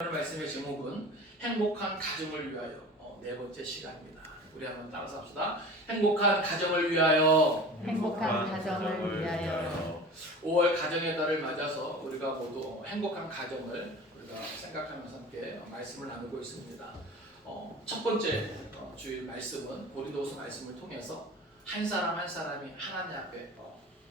오늘 말씀의 제목은 행복한 가정을 위하여 네 번째 시간입니다. 우리 한번 따라서 합시다. 행복한 가정을 위하여. 행복한 가정을 위하여. 5월 가정의 달을 맞아서 우리가 모두 행복한 가정을 우리가 생각하면서 함께 말씀을 나누고 있습니다. 첫 번째 주일 말씀은 고린도후서 말씀을 통해서 한 사람 한 사람이 하나님 앞에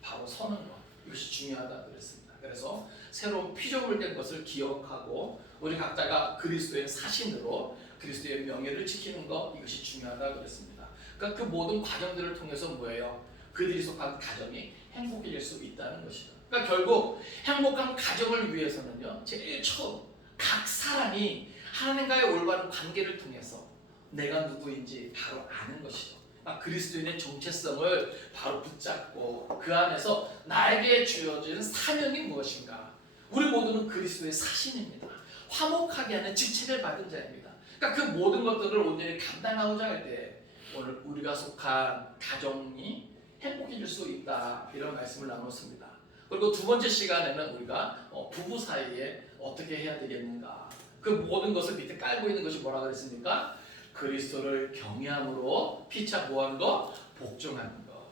바로 서는 것, 이것이 중요하다 그랬습니다. 그래서 새로운 피조물된 것을 기억하고 우리 각자가 그리스도의 사신으로 그리스도의 명예를 지키는 것, 이것이 중요하다 그랬습니다. 그러니까 그 모든 과정들을 통해서 뭐예요? 그들이 속한 가정이 행복해질 수 있다는 것이죠. 그러니까 결국 행복한 가정을 위해서는요, 제일 처음 각 사람이 하나님과의 올바른 관계를 통해서 내가 누구인지 바로 아는 것이죠. 그리스도인의 정체성을 바로 붙잡고 그 안에서 나에게 주어진 사명이 무엇인가? 우리 모두는 그리스도의 사신입니다. 화목하게 하는 직책을 받은 자입니다. 그러니까 그 모든 것들을 온전히 감당하고자 할 때 오늘 우리가 속한 가정이 행복해질 수 있다, 이런 말씀을 나눴습니다. 그리고 두 번째 시간에는 우리가 부부 사이에 어떻게 해야 되겠는가, 그 모든 것을 밑에 깔고 있는 것이 뭐라 그랬습니까? 그리스도를 경외함으로 피차 뭐하는 거? 복종하는 거.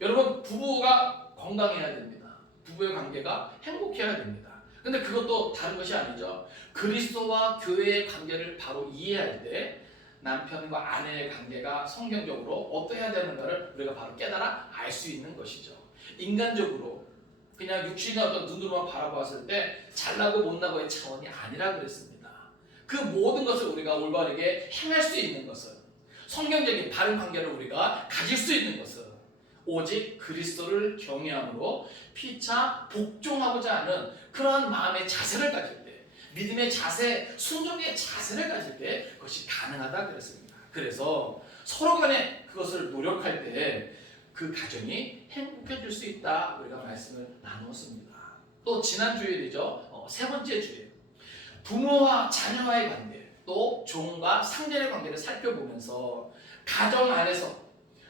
여러분, 부부가 건강해야 됩니다. 부부의 관계가 행복해야 됩니다. 근데 그것도 다른 것이 아니죠. 그리스도와 교회의 관계를 바로 이해할 때 남편과 아내의 관계가 성경적으로 어떠해야 되는가를 우리가 바로 깨달아 알 수 있는 것이죠. 인간적으로 그냥 육신의 어떤 눈으로만 바라봤을 때 잘나고 못나고의 차원이 아니라 그랬습니다. 그 모든 것을 우리가 올바르게 행할 수 있는 것은, 성경적인 바른 관계를 우리가 가질 수 있는 것은 오직 그리스도를 경외함으로 피차 복종하고자 하는 그러한 마음의 자세를 가질 때, 믿음의 자세, 순종의 자세를 가질 때 그것이 가능하다 그랬습니다. 그래서 서로 간에 그것을 노력할 때 그 가정이 행복해질 수 있다, 우리가 말씀을 나누었습니다. 또 지난 주일이죠, 세 번째 주일, 부모와 자녀와의 관계, 또 종과 상전의 관계를 살펴보면서 가정 안에서,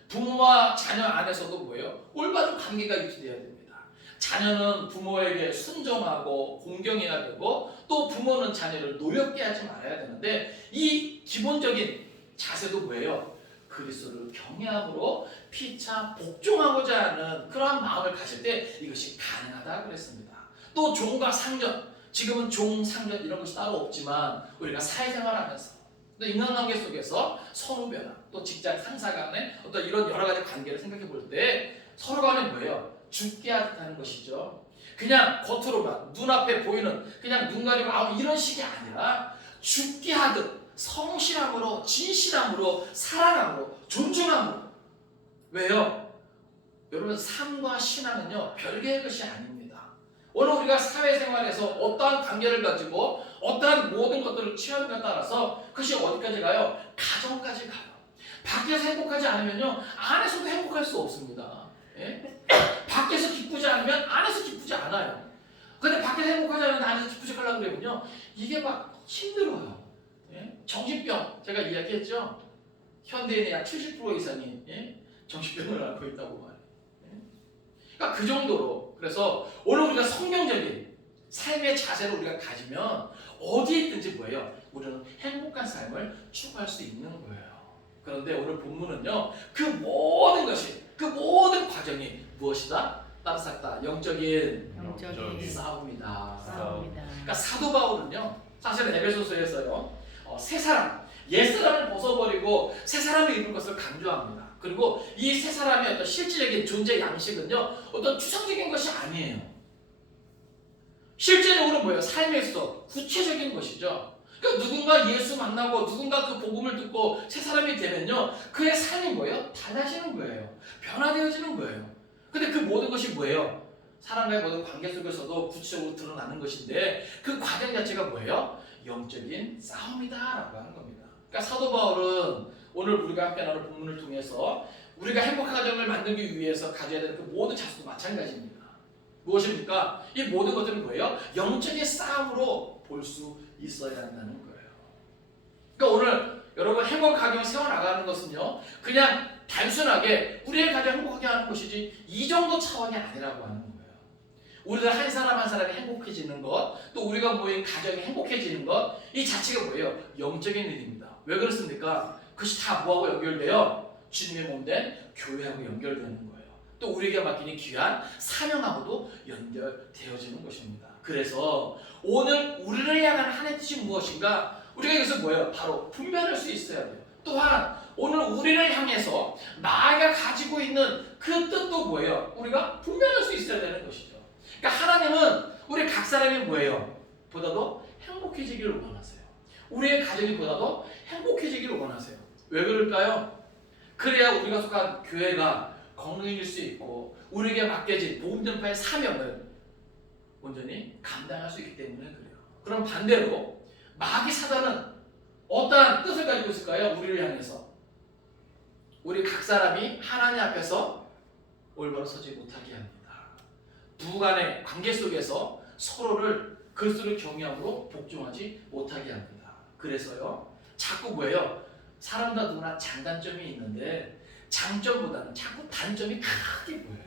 부모와 자녀 안에서도 뭐예요? 올바른 관계가 유지되어야 됩니다. 자녀는 부모에게 순종하고 공경해야 되고, 또 부모는 자녀를 노엽게 하지 말아야 되는데, 이 기본적인 자세도 뭐예요? 그리스도를 경외함으로 피차 복종하고자 하는 그러한 마음을 가질 때 이것이 가능하다 그랬습니다. 또 종과 상전, 지금은 종, 상전 이런 것이 따로 없지만 우리가 사회생활하면서 또 인간관계 속에서 선후 변화, 또 직장 상사 간의 어떤 이런 여러 가지 관계를 생각해 볼 때 서로 간에 뭐예요? 죽게 하는 것이죠. 그냥 겉으로만 눈앞에 보이는 그냥 눈 가리고 이런 식이 아니라 죽게 하듯 성실함으로, 진실함으로, 사랑함으로, 존중함으로. 왜요? 여러분, 삶과 신앙은요 별개의 것이 아닙니다. 오늘 우리가 사회생활에서 어떠한 관계를 가지고 어떠한 모든 것들을 취하느냐에 따라서 그것이 어디까지 가요? 가정까지 가요. 밖에서 행복하지 않으면요 안에서도 행복할 수 없습니다. 예? 밖에서 기쁘지 않으면 안에서 기쁘지 않아요. 근데 밖에서 행복하지 않으면 안에서 기쁘지 하려고 그러면요 이게 막 힘들어요. 예? 정신병, 제가 이야기했죠. 현대인의 약 70% 이상이 정신병을 앓고 있다고 말해요. 그러니까 그 정도로, 그래서 오늘 우리가 성경적인 삶의 자세를 우리가 가지면 어디에 있든지 뭐예요? 우리는 행복한 삶을 추구할 수 있는 거예요. 그런데 오늘 본문은요, 그 모든 것이, 그 모든 과정이 무엇이다? 따라삭다 영적인 싸움이다. 그러니까 사도 바울은요, 사실 에베소서에서요, 새 사람, 옛사람을 벗어버리고 새 사람을 입을 것을 강조합니다. 그리고 이 새 사람의 어떤 실질적인 존재 양식은요 어떤 추상적인 것이 아니에요. 실제적으로 뭐예요? 삶에서 구체적인 것이죠. 그러니까 누군가 예수 만나고 누군가 그 복음을 듣고 새 사람이 되면요 그의 삶이 뭐예요? 달라지는 거예요. 변화되어지는 거예요. 근데 그 모든 것이 뭐예요? 사람과의 모든 관계 속에서도 구체적으로 드러나는 것인데 그 과정 자체가 뭐예요? 영적인 싸움이다라고 하는 겁니다. 그러니까 사도 바울은 오늘 우리가 함께 나눌 본문을 통해서 우리가 행복한 가정을 만들기 위해서 가져야 되는 그 모든 자세도 마찬가지입니다. 무엇입니까? 이 모든 것들은 뭐예요? 영적인 싸움으로 볼 수 있어야 한다는 거예요. 그러니까 오늘 여러분 행복한 가정을 세워나가는 것은요 그냥 단순하게 우리의 가정 행복하게 하는 것이지 이 정도 차원이 아니라고 하는 거예요. 우리들 한 사람 한 사람이 행복해지는 것, 또 우리가 모인 가정이 행복해지는 것, 이 자체가 뭐예요? 영적인 일입니다. 왜 그렇습니까? 그것이 다 뭐하고 연결돼요? 주님의 몸된 교회하고 연결되는 거예요. 또 우리에게 맡기는 귀한 사명하고도 연결되어지는 것입니다. 그래서 오늘 우리를 향한 하나님의 뜻이 무엇인가? 우리가 여기서 뭐예요? 바로 분별할 수 있어야 돼요. 또한 오늘 우리를 향해서 나가 가지고 있는 그 뜻도 뭐예요? 우리가 분별할 수 있어야 되는 것이죠. 그러니까 하나님은 우리 각 사람이 뭐예요? 보다도 행복해지기를 원하세요. 우리의 가정이 보다도 행복해지기를 원하세요. 왜 그럴까요? 그래야 우리가 속한 교회가 건강해질 수 있고 우리에게 맡겨진 복음전파의 사명을 온전히 감당할 수 있기 때문에 그래요. 그럼 반대로 마귀 사단은 어떠한 뜻을 가지고 있을까요? 우리를 향해서 우리 각 사람이 하나님 앞에서 올바로 서지 못하게 합니다. 부부간의 관계 속에서 서로를 그리스도를 경외함으로 복종하지 못하게 합니다. 그래서요 자꾸 뭐예요? 사람마다 누구나 장단점이 있는데 장점보다는 자꾸 단점이 크게 보여요.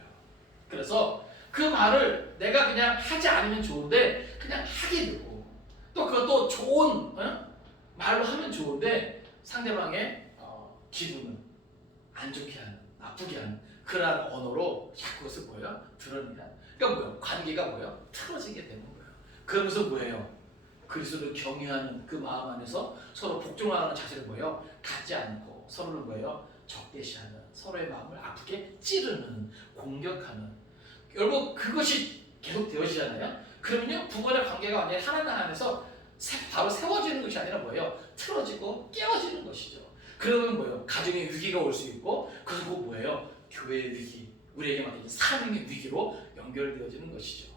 그래서 그 말을 내가 그냥 하지 않으면 좋은데 그냥 하게 되고 또 그것도 좋은 말로 하면 좋은데 상대방의 기분은 안 좋게 하는, 나쁘게 하는 그러한 언어로 자꾸 그것을 뭐예요? 드러내는. 그러니까 뭐예요? 관계가 뭐예요? 틀어지게 되는 거예요. 그러면서 뭐예요? 그리스도를 경외하는 그 마음 안에서 서로 복종하는 자세를 뭐예요? 갖지 않고 서로를 뭐예요? 적대시하는, 서로의 마음을 아프게 찌르는, 공격하는. 결국 그것이 계속 되어지잖아요. 그러면요 부부의 관계가 완전히 하나님 안에서 바로 세워지는 것이 아니라 뭐예요? 틀어지고 깨어지는 것이죠. 그러면 뭐예요? 가정의 위기가 올 수 있고 그리고 뭐예요? 교회의 위기, 우리에게 맡긴 사명의 위기로 연결되어지는 것이죠.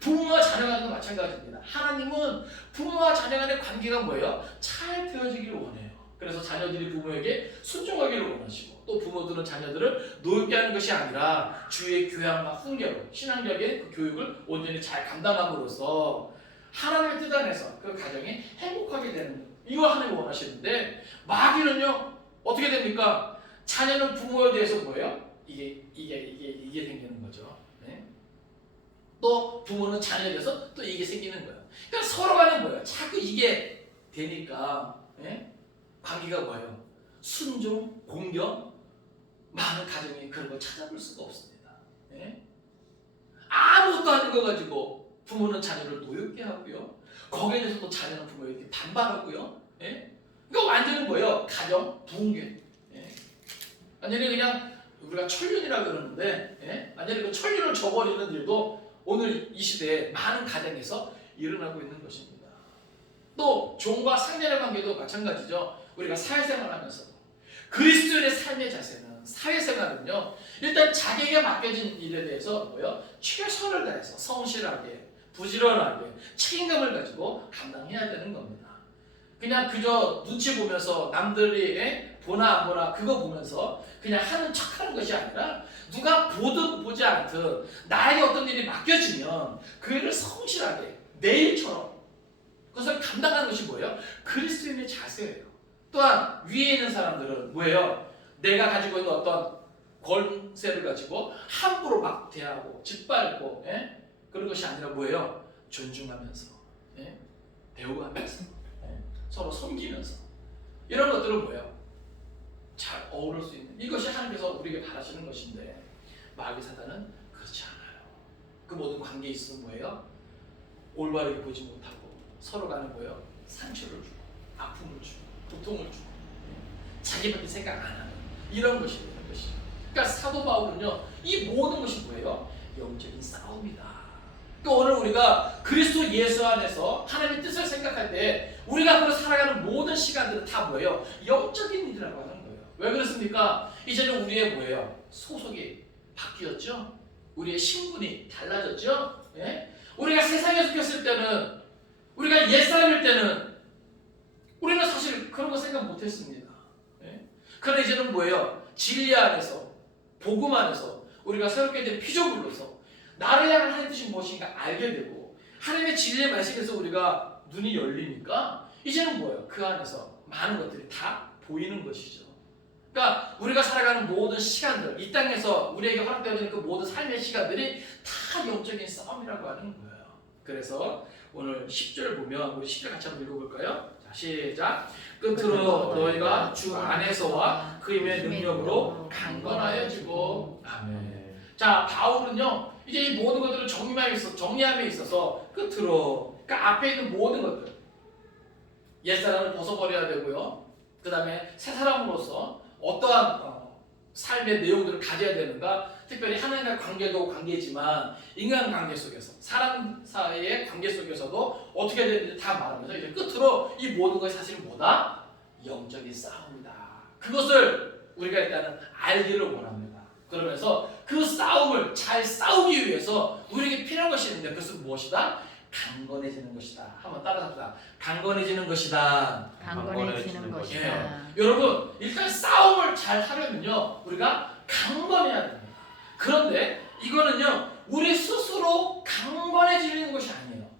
부모와 자녀 간도 마찬가지입니다. 하나님은 부모와 자녀 간의 관계가 뭐예요? 잘 되어지기를 원해요. 그래서 자녀들이 부모에게 순종하기를 원하시고 또 부모들은 자녀들을 노엽게 하는 것이 아니라 주의 교양과 훈계로 신앙적인 그 교육을 온전히 잘 감당함으로써 하나님의 뜻 안에서 그 가정이 행복하게 되는 것. 이거 하나님이 원하시는데 마귀는요 어떻게 됩니까? 자녀는 부모에 대해서 뭐예요? 이게 생기는 거죠. 네? 또 부모는 자녀에 대해서 또 이게 생기는 거예요. 그러니까 서로 간에 뭐예요? 자꾸 이게 되니까 관계가 뭐예요? 순종, 공경, 많은 가정이 그런 걸 찾아볼 수가 없습니다. 아무것도 아닌 거 가지고 부모는 자녀를 노엽게 하고요. 거기에 대해서 또 자녀는 부모에게 반발하고요. 그러니까 완전히 뭐예요? 가정 붕괴. 완전히 그냥 우리가 천륜이라고 그러는데 완전히 그 천륜을 저버리는 일도 오늘 이 시대에 많은 가정에서 일어나고 있는 것입니다. 또 종과 상전의 관계도 마찬가지죠. 우리가 사회생활하면서 그리스도인의 삶의 자세는 사회생활은요 일단 자기에게 맡겨진 일에 대해서 뭐요? 최선을 다해서 성실하게 부지런하게 책임감을 가지고 감당해야 되는 겁니다. 그냥 그저 눈치 보면서 남들이 보나 안 보나 그거 보면서 그냥 하는 척하는 것이 아니라 누가 보든 보지 않든 나에게 어떤 일이 맡겨지면 그 일을 성실하게 내 일처럼 그것을 감당하는 것이 뭐예요? 그리스도인의 자세예요. 또한 위에 있는 사람들은 뭐예요? 내가 가지고 있는 어떤 권세를 가지고 함부로 막 대하고 짓밟고 그런 것이 아니라 뭐예요? 존중하면서 배우가면서 서로 섬기면서 이런 것들은 뭐예요? 잘 어우를 수 있는 이것이 하나님께서 우리에게 바라시는 것인데 마귀 사단은 그렇지 않아요. 그 모든 관계에 있어서 뭐예요? 올바르게 보지 못하고 서로 간에 뭐예요? 상처를 주고 아픔을 주고 고통을 주고 자기밖에 생각 안 하는 이런 것이 되는 것이죠. 그러니까 사도 바울은요 이 모든 것이 뭐예요? 영적인 싸움이다. 그러니까 오늘 우리가 그리스도 예수 안에서 하나님의 뜻을 생각할 때 우리가 앞으로 살아가는 모든 시간들은 다 뭐예요? 영적인 일이라고 하는 거예요. 왜 그렇습니까? 이제는 우리의 뭐예요? 소속이 바뀌었죠? 우리의 신분이 달라졌죠? 우리가 세상에 속했을 때는 우리가 옛사람일 때는 우리는 사실 그런 거 생각 못했습니다. 그러나 이제는 뭐예요? 진리 안에서 복음 안에서 우리가 새롭게 된 피조물로서 나를 향한 하나님의 뜻이 무엇인가 알게 되고 하나님의 진리의 말씀에서 우리가 눈이 열리니까 이제는 뭐예요? 그 안에서 많은 것들이 다 보이는 것이죠. 그러니까 우리가 살아가는 모든 시간들, 이 땅에서 우리에게 허락되어지는 그 모든 삶의 시간들이 다 영적인 싸움이라고 하는 거예요. 그래서 오늘 10절 보면 우리 10절 같이 한번 읽어볼까요? 자, 시작. 끝으로 너희가 주 안에서와 그 힘의 능력으로 강건하여지고. 아멘. 자, 바울은요 이제 이 모든 것들을 정리함에 있어서 끝으로, 그러니까 앞에 있는 모든 것들, 옛사람을 벗어버려야 되고요, 그 다음에 새 사람으로서 어떠한 삶의 내용들을 가져야 되는가, 특별히 하나님과의 관계도 관계지만 인간관계 속에서, 사람 사이의 관계 속에서도 어떻게 해야 되는지 다 말하면서 이제 끝으로 이 모든 것이 사실 뭐다? 영적인 싸움이다. 그것을 우리가 일단은 알기를 원합니다. 그러면서 그 싸움을 잘 싸우기 위해서 우리에게 필요한 것이 있는데 그것은 무엇이다? 강건해지는 것이다. 한번 따라합시다. 강건해지는 것이다. 강건해지는 것이다. 여러분, 일단 싸움을 잘 하려면요 우리가 강건해야 됩니다. 그런데 이거는요 우리 스스로 강건해지는 것이 아니에요.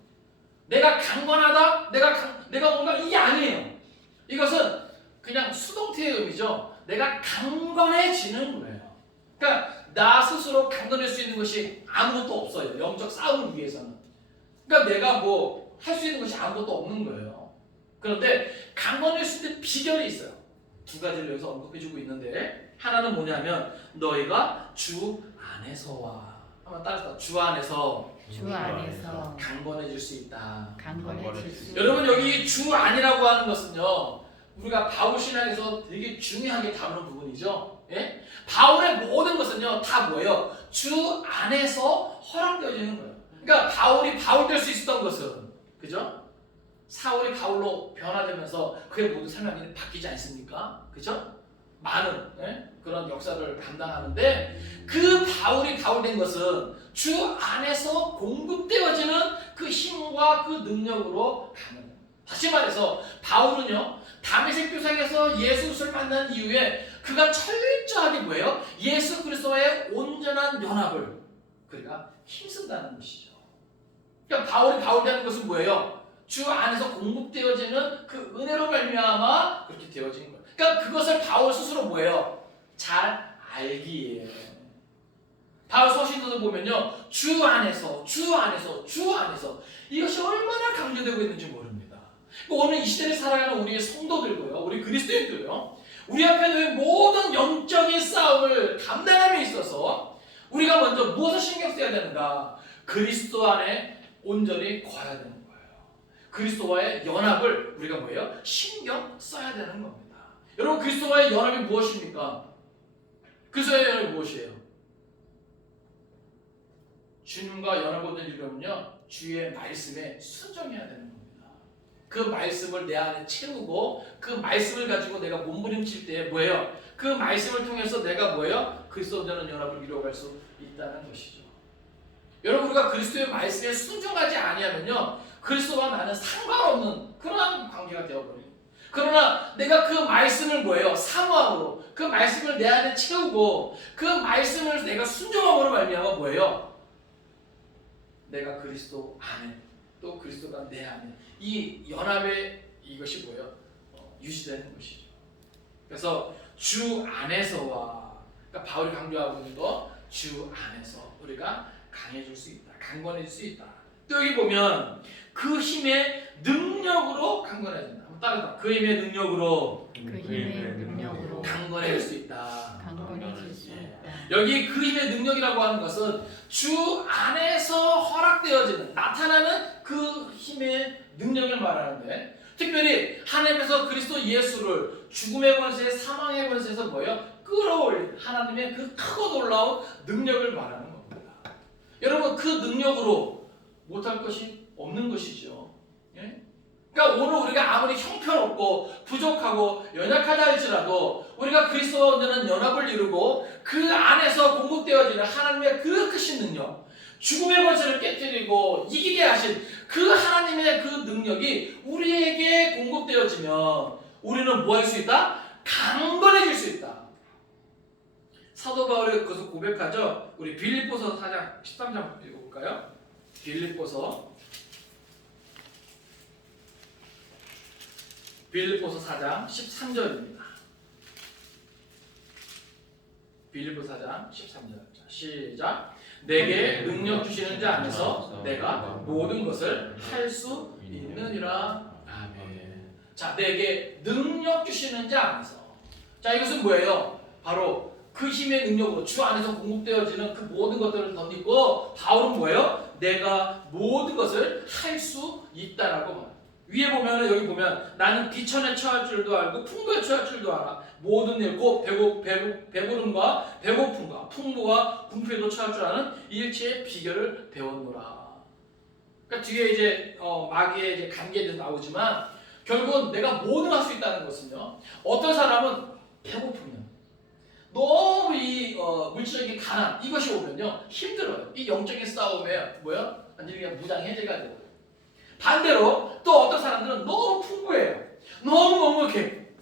내가 강건하다, 내가 뭔가, 이게 아니에요. 이것은 그냥 수동태의 의미죠. 내가 강건해지는 거예요. 그러니까 나 스스로 강건할 수 있는 것이 아무것도 없어요. 영적 싸움을 위해서는. 그러니까 내가 뭐 할 수 있는 것이 아무것도 없는 거예요. 그런데 강건할 수 있는 비결이 있어요. 두 가지를 여기서 언급해주고 있는데, 하나는 뭐냐면 너희가 주 안에서와, 한번 따라서 주 안에서 강건해질 수 있다. 강건해질 수 있다. 여러분, 여기 주 안이라고 하는 것은요 우리가 바울 신앙에서 되게 중요하게 다루는 부분이죠. 예? 바울의 모든 것은요 다 뭐예요? 주 안에서 허락되어지는 거예요. 그러니까 바울이 바울 될 수 있었던 것은, 그죠? 사울이 바울로 변화되면서 그의 모든 삶이 바뀌지 않습니까? 그죠? 많은 그런 역사를 감당하는데, 그 바울이 바울 된 것은 주 안에서 공급되어지는 그 힘과 그 능력으로 가는 거예요. 다시 말해서 바울은요 다메섹 교상에서 예수를 만난 이후에 그가 철저하게 뭐예요? 예수 그리스도와의 온전한 연합을 그가 힘쓴다는 것이죠. 그러니까 바울이 바울 되는 것은 뭐예요? 주 안에서 공급되어지는 그 은혜로 말미암아 그렇게 되어진 거예요. 그러니까 그것을 바울 스스로 뭐예요? 잘 알기에. 바울 서신서도 보면요 주 안에서 이것이 얼마나 강조되고 있는지 모릅니다. 오늘 이 시대를 살아가는 우리의 성도들고요, 우리 그리스도인들요, 우리 앞에 놓인 모든 영적인 싸움을 감당함에 있어서 우리가 먼저 무엇을 신경 써야 되는가? 그리스도 안에 온전히 거해야 되는 거예요. 그리스도와의 연합을 우리가 뭐예요? 신경 써야 되는 겁니다. 여러분, 그리스도와의 연합이 무엇입니까? 그리스도와의 연합이 무엇이에요? 주님과 연합을 얻으려면요 주의 말씀에 순종해야 되는 겁니다. 그 말씀을 내 안에 채우고 그 말씀을 가지고 내가 몸부림칠 때 뭐예요? 그 말씀을 통해서 내가 뭐예요? 그리스도와는 연합을 이루어갈 수 있다는 것이죠. 여러분, 우리가 그리스도의 말씀에 순종하지 아니하면요 그리스도와 나는 상관없는 그러한 관계가 되어버려요. 그러나 내가 그 말씀을 뭐예요? 사모함으로 그 말씀을 내 안에 채우고 그 말씀을 내가 순종함으로 말미암아 뭐예요? 내가 그리스도 안에, 또 그리스도가 내 안에, 이 연합의 이것이 뭐예요? 유지되는 것이죠. 그래서 주 안에서와, 그러니까 바울이 강조하고 있는 거, 주 안에서 우리가 강해질 수 있다, 강건해질 수 있다. 또 여기 보면 그 힘의 능력으로 강건해진다. 한번 따라서 그 힘의 능력으로 강건해질 수 있다. 강건해질 수 있다. 여기 그 힘의 능력이라고 하는 것은 주 안에서 허락되어지는, 나타나는 그 힘의 능력을 말하는데, 특별히 하나님께서 그리스도 예수를 죽음의 권세, 사망의 권세에서 뭐예요? 끌어올린 하나님의 그 크고 놀라운 능력을 말하는 겁니다. 여러분, 그 능력으로 못할 것이 없는 것이죠. 예? 그러니까 오늘 우리가 아무리 형편없고 부족하고 연약하다 할지라도 우리가 그리스도와 온전한 연합을 이루고 그 안에서 공급되어지는 하나님의 그 크신 능력, 죽음의 권세를 깨뜨리고 이기게 하신 그 하나님의 그 능력이 우리에게 공급되어지면 우리는 뭐 할 수 있다? 강건해질 수 있다. 사도 바울이 그것을 고백하죠. 우리 빌립보서 4장 13장 읽어볼까요? 빌립보서 4장 13절입니다. 빌립보 4장 13절. 자, 시작. 내게 능력 주시는 자 안에서 내가 모든 것을 할 수 있느니라. 아멘. 자, 내게 능력 주시는 자 안에서. 자, 이것은 뭐예요? 바로 그 힘의 능력으로 주 안에서 공급되어지는 그 모든 것들을 덧입고 바울은 뭐예요? 내가 모든 것을 할 수 있다라고 말해요. 위에 보면은 여기 보면 나는 비천에 처할 줄도 알고 풍부에 처할 줄도 알아. 모든 일 곧 배부름과 배고픔과 풍부와 궁핍에도 처할 줄 아는 일체의 비결을 배웠노라. 그러니까 뒤에 이제 마귀의 이제 관계에 대해서 나오지만 결국은 내가 뭐든 할 수 있다는 것은요. 어떤 사람은 배고프면 너무 이 물질적인 가난 이것이 오면요 힘들어요. 이 영적인 싸움에 뭐야? 완전히 그냥 무장해제가 되고. 반대로 또 어떤 사람들은 너무 풍부해요. 너무 이렇게.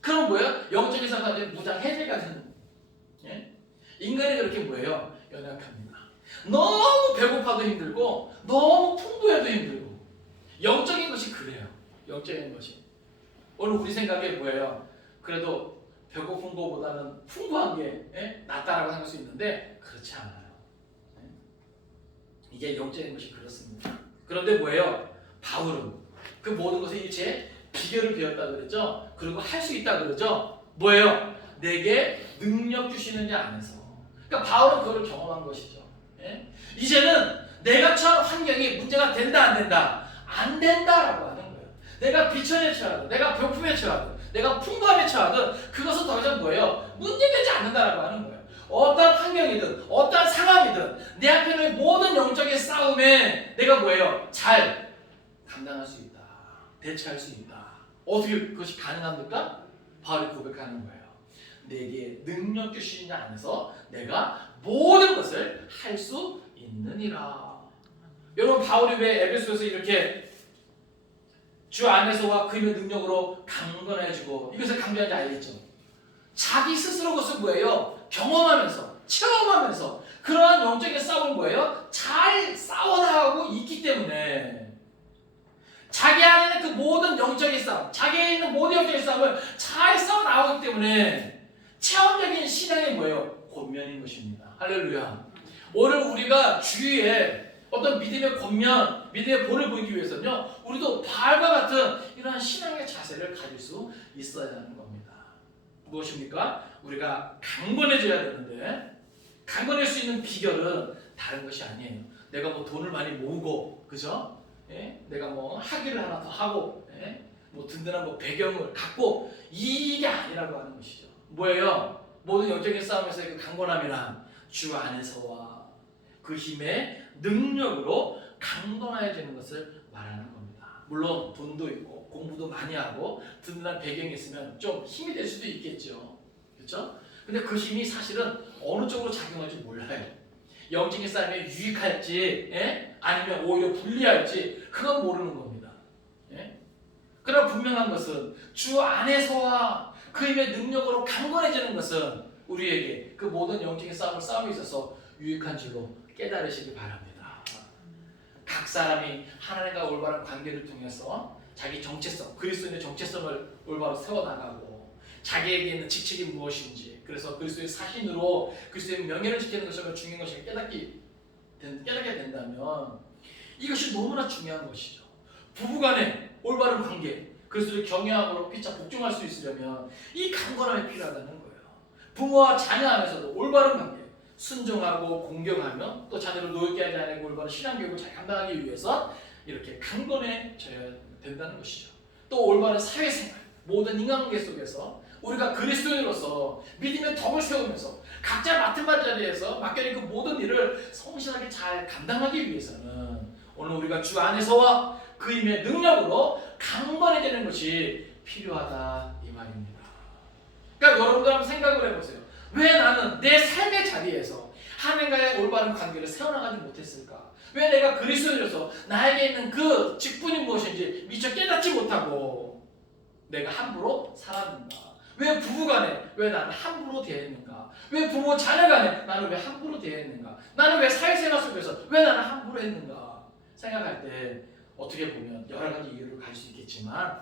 그럼 뭐예요? 영적인 상황이 무장해제가 되는. 예? 인간이 그렇게 뭐예요? 연약합니다. 너무 배고파도 힘들고 너무 풍부해도 힘들고. 영적인 것이 그래요. 영적인 것이. 오늘 우리 생각에 뭐예요? 그래도 배고픈 것보다는 풍부한 게 낫다라고 할 수 있는데 그렇지 않아요. 이게 영적인 것이 그렇습니다. 그런데 뭐예요? 바울은 그 모든 것의 일체의 비결을 배웠다 그랬죠? 그리고 할 수 있다 그러죠? 뭐예요? 내게 능력 주시는 자 안에서. 그러니까 바울은 그걸 경험한 것이죠. 예? 이제는 내가 처한 환경이 문제가 된다 안 된다? 안 된다라고 하는 거예요. 내가 비천에 처하든 내가 병품에 처하든 내가 풍부함에 처하든 그것은 더 이상 뭐예요? 문제되지 않는다라고 하는 거예요. 어떤 환경이든 어떤 상황이든 내 앞에 있는 모든 영적인 싸움에 내가 뭐예요? 잘 감당할 수 있다. 대처할 수 있다. 어떻게 그것이 가능합니까? 바울이 고백하는 거예요. 내게 능력 주시는 자 안에서 내가 모든 것을 할 수 있느니라. 여러분 바울이 왜 에베소에서 이렇게 주 안에서와 그 힘의 능력으로 강건해지고 이것을 강조하는지 알겠죠? 자기 스스로 그것을 뭐예요? 경험하면서 체험하면서 그러한 영적인 싸움을 뭐예요? 잘 싸워나가고 있기 때문에 자기 안에 있는 그 모든 영적인 싸움, 자기에 있는 모든 영적인 싸움을 잘 싸워나가기 때문에 체험적인 신앙이 뭐예요? 권면인 것입니다. 할렐루야. 오늘 우리가 주위에 어떤 믿음의 권면, 믿음의 본을 보이기 위해서는요, 우리도 바울과 같은 이러한 신앙의 자세를 가질 수 있어야 하는 겁니다. 무엇입니까? 우리가 강건해져야 되는데 강건할 수 있는 비결은 다른 것이 아니에요. 내가 뭐 돈을 많이 모으고, 그죠? 예? 내가 뭐 학위를 하나 더 하고, 예? 뭐 든든한 뭐 배경을 갖고 이게 아니라고 하는 것이죠. 뭐예요? 모든 영적인 싸움에서의 그 강건함이란 주 안에서와 그 힘의 능력으로 강건해지는 것을 말하는 겁니다. 물론 돈도 있고 공부도 많이 하고 든든한 배경이 있으면 좀 힘이 될 수도 있겠죠. 그렇죠? 근데 그 힘이 사실은 어느 쪽으로 작용할지 몰라요. 영적인 싸움에 유익할지 아니면 오히려 불리할지 그건 모르는 겁니다. 그러나 분명한 것은 주 안에서와 그 힘의 능력으로 강건해지는 것은 우리에게 그 모든 영적인 싸움에 있어서 유익한 줄로 깨달으시기 바랍니다. 각 사람이 하나님과 올바른 관계를 통해서 자기 정체성, 그리스도인의 정체성을 올바로 세워나가고 자기에게 있는 직책이 무엇인지 그래서 그리스도의 사신으로 그리스도의 명예를 지키는 것이 얼마나 중요한 것을 깨닫게 된다면 이것이 너무나 중요한 것이죠. 부부간의 올바른 관계, 그리스도의 경외함으로 피차 복종할 수 있으려면 이 강건함이 필요하다는 거예요. 부모와 자녀 안에서도 올바른 관계, 순종하고 공경하며 또 자녀를 노엽게 하지 않고 올바른 신앙교육을 잘 감당하기 위해서 이렇게 강건해져야 된다는 것이죠. 또 올바른 사회생활, 모든 인간관계 속에서 우리가 그리스도인으로서 믿음의 덕을 세우면서 각자 맡은 바 자리에서 맡겨진 그 모든 일을 성실하게 잘 감당하기 위해서는 오늘 우리가 주 안에서와 그 힘의 능력으로 강건해지는 것이 필요하다 이 말입니다. 그러니까 여러분들 한번 생각을 해보세요. 왜 나는 내 삶의 자리에서 하나님과의 올바른 관계를 세워나가지 못했을까? 왜 내가 그리스도인으로서 나에게 있는 그 직분이 무엇인지 미처 깨닫지 못하고 내가 함부로 살았는가? 왜 부부간에 왜 나는 함부로 대했는가? 왜 부모 자녀간에 나는 왜 함부로 대했는가? 나는 왜 사회생활 속에서 왜 나는 함부로 했는가? 생각할 때 어떻게 보면 여러 가지 이유를 가질 수 있겠지만